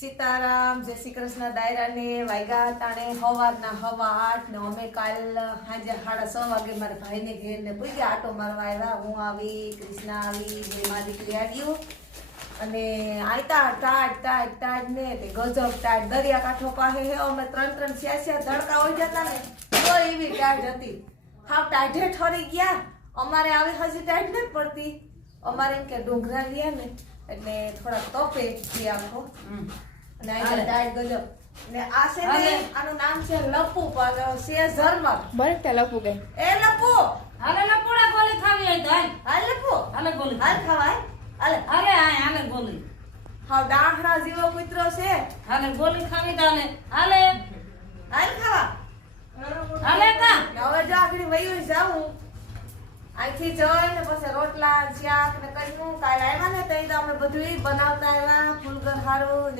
સીતારામ, જય શ્રી કૃષ્ણ. દાયરાને વાગ્યા તાણે સવારના 8:15 ને અમે કાલ સાંજે 6:30 વાગે મારા ભાઈને ઘેર ને પૂગ્યા. આટો મારવા આવ્યા. હું આવી, કૃષ્ણા આવી, બે માં દીકરી આવ્યું અને આયતા ટાટ ને તે ગજબ ટાટ દરિયાકાંઠો પાસે હે. અમે 3 સ્યા ધડકા હોય જતા ને તો એવી ટાટ હતી. હાવ ટાઢે ઠરી ગયા. અમારે આવી હજી ટાટ નથી પડતી. અમારે એમ કે ડુંગરા ગયા ને એટલે થોડા તપે થી આખો અને આ ટાઈટ ગજબ ને આ છે ને આનું નામ છે લપુ પણ છે ઝરમર બરકતા લપુ કે એ લપુ હાલે લપુડા ગોલી ખાવી હોય તો હાલ હાલ લપુ હાલે ગોલી હાલ ખાવાય હાલે હાલે હાલે ગોલી હાવ ડાંખડા જેવો કૂતરો છે હાલે ગોલી ખાવી તો હાલે હાલે હાલ ખાવા હાલે કા હવે જો આગળ વયું જાઉં અહીંથી જઈને પછી રોટલા શાક ને કર્યું. કાલે આવ્યા ને તઈ તો અમે બધું બનાવતા આવ્યા. ફૂલગર હારું